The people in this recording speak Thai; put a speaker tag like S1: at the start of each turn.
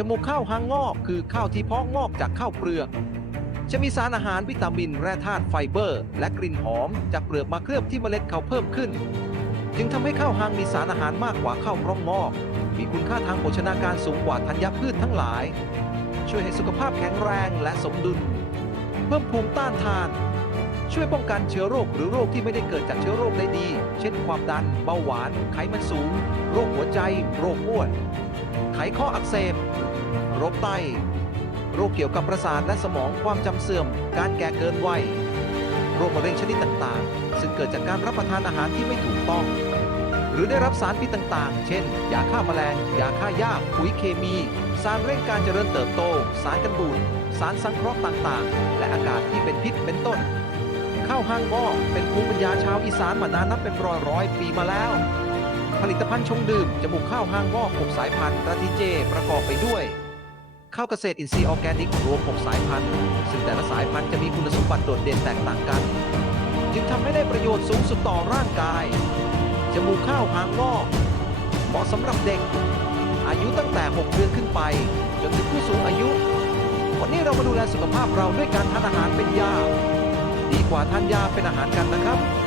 S1: จมูกข้าวหางงอกคือข้าวที่เพาะงอกจากข้าวเปลือก จะมีสารอาหารวิตามินแร่ธาตุไฟเบอร์ และกลิ่นหอมจากเปลือกมาเคลือบที่เมล็ดเขาเพิ่มขึ้น จึงทำให้ข้าวหางมีสารอาหารมากกว่าข้าวพร้อมงอก มีคุณค่าทางโภชนาการสูงกว่าธัญพืชทั้งหลาย ช่วยให้สุขภาพแข็งแรงและสมดุล เพิ่มภูมิต้านทาน ช่วยป้องกันเชื้อโรคหรือโรคที่ไม่ได้เกิดจากเชื้อโรคได้ดี เช่นความดัน เบาหวาน ไขมันสูง โรคหัวใจ โรคอ้วน ไขข้ออักเสบ โรคไต โรคเกี่ยวกับประสาทและสมองความจำเสื่อม การแก่เกินวัย โรคมะเร็งชนิดต่างๆ ซึ่งเกิดจากการรับประทานอาหารที่ไม่ถูกต้อง หรือได้รับสารพิษต่างๆ เช่น ยาฆ่าแมลง ยาฆ่าหญ้า ปุ๋ยเคมี สารเร่งการเจริญเติบโต สารกันบูด สารสังเคราะห์ต่างๆ และอากาศที่เป็นพิษเป็นต้น ข้าวหางงอกเป็นภูมิปัญญาชาวอีสานมานานนับเป็นร้อยร้อยปีมาแล้ว ผลิตภัณฑ์ชงดื่มจมูกข้าวหางงอก6สายพันธุ์ประทิเจ ประกอบไปด้วย ข้าวเกษตรอินทรีย์ออร์แกนิกรวม 6 สายพันธุ์ซึ่งแต่ละสายพันธุ์จะมีคุณสมบัติโดดเด่นแตกต่างกัน จึงทำให้ได้ประโยชน์สูงสุดต่อร่างกาย จมูกข้าวหางงอกเหมาะสำหรับเด็ก อายุตั้งแต่ 6 เดือนขึ้นไป จนถึงผู้สูงอายุ วันนี้เรามาดูแลสุขภาพเราด้วยการทานอาหาร วาทานยาเป็นอาหารกันนะครับ